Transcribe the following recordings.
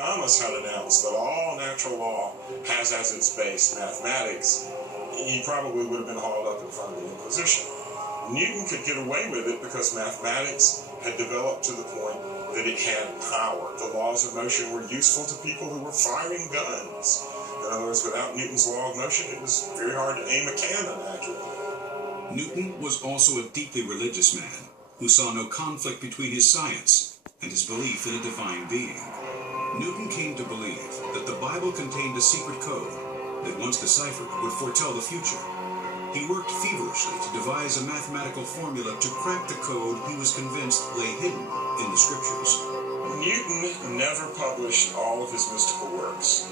Thomas had announced that all natural law has as its base mathematics, he probably would have been hauled up in front of the Inquisition. Newton could get away with it because mathematics had developed to the point that it had power. The laws of motion were useful to people who were firing guns. In other words, without Newton's law of motion, it was very hard to aim a cannon accurately. Newton was also a deeply religious man who saw no conflict between his science and his belief in a divine being. Newton came to believe that the Bible contained a secret code that, once deciphered, would foretell the future. He worked feverishly to devise a mathematical formula to crack the code he was convinced lay hidden in the scriptures. Newton never published all of his mystical works.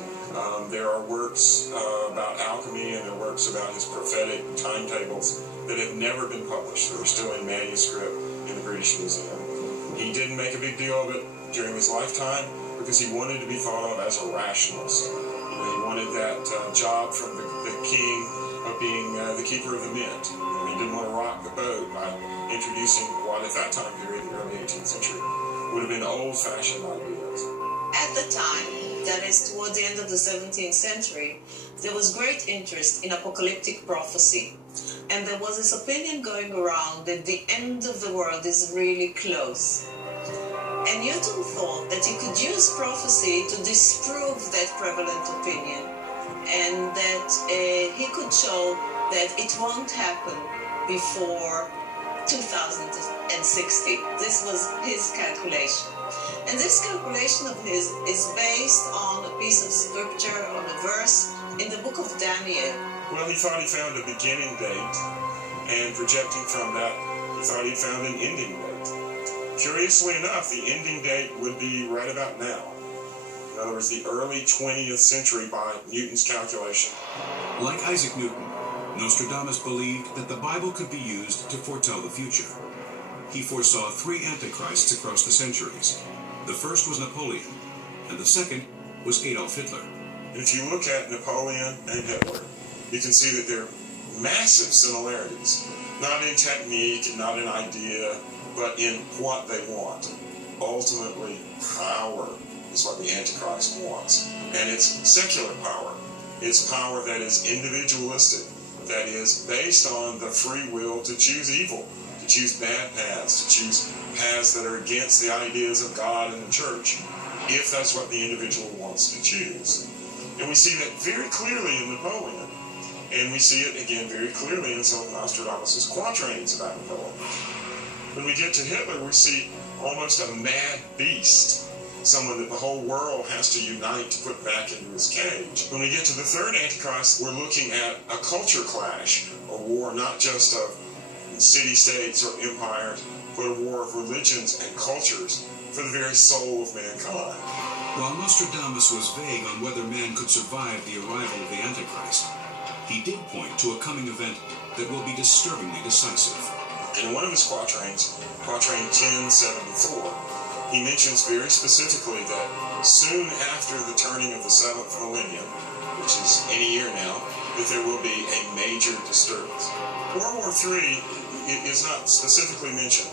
There are works about alchemy and there are works about his prophetic timetables that have never been published. They're still in manuscript in the British Museum. He didn't make a big deal of it during his lifetime because he wanted to be thought of as a rationalist. He wanted that job from the king of being the keeper of the mint. He didn't want to rock the boat by introducing what at that time period, the early 18th century, would have been old-fashioned ideas. At the time, that is toward the end of the 17th century, there was great interest in apocalyptic prophecy. And there was this opinion going around that the end of the world is really close. And Newton thought that he could use prophecy to disprove that prevalent opinion, and that he could show that it won't happen before 2060. This was his calculation. And this calculation of his is based on a piece of scripture, on a verse in the book of Daniel. Well, he thought he found a beginning date, and projecting from that, he thought he found an ending date. Curiously enough, the ending date would be right about now. In other words, the early 20th century by Newton's calculation. Like Isaac Newton, Nostradamus believed that the Bible could be used to foretell the future. He foresaw 3 antichrists across the centuries. The first was Napoleon, and the second was Adolf Hitler. If you look at Napoleon and Hitler, you can see that there are massive similarities, not in technique, not in idea, but in what they want. Ultimately, power is what the Antichrist wants. And it's secular power. It's power that is individualistic, that is based on the free will to choose evil, to choose bad paths, to choose paths that are against the ideas of God and the church, if that's what the individual wants to choose. And we see that very clearly in Napoleon. And we see it again very clearly in some of Nostradamus' quatrains about Napoleon. When we get to Hitler, we see almost a mad beast, someone that the whole world has to unite to put back into his cage. When we get to the third Antichrist, we're looking at a culture clash, a war not just of city-states or empires, but a war of religions and cultures for the very soul of mankind. While Nostradamus was vague on whether man could survive the arrival of the Antichrist, he did point to a coming event that will be disturbingly decisive. In one of his quatrains, quatrain 1074, he mentions very specifically that soon after the turning of the 7th millennium, which is any year now, that there will be a major disturbance. World War III is not specifically mentioned,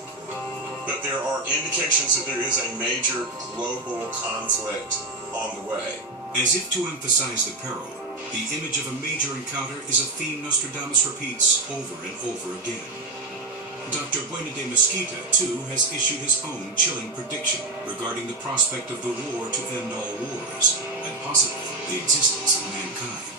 but there are indications that there is a major global conflict on the way. As if to emphasize the peril, the image of a major encounter is a theme Nostradamus repeats over and over again. Dr. Buena de Mesquita, too, has issued his own chilling prediction regarding the prospect of the war to end all wars, and possibly the existence of mankind.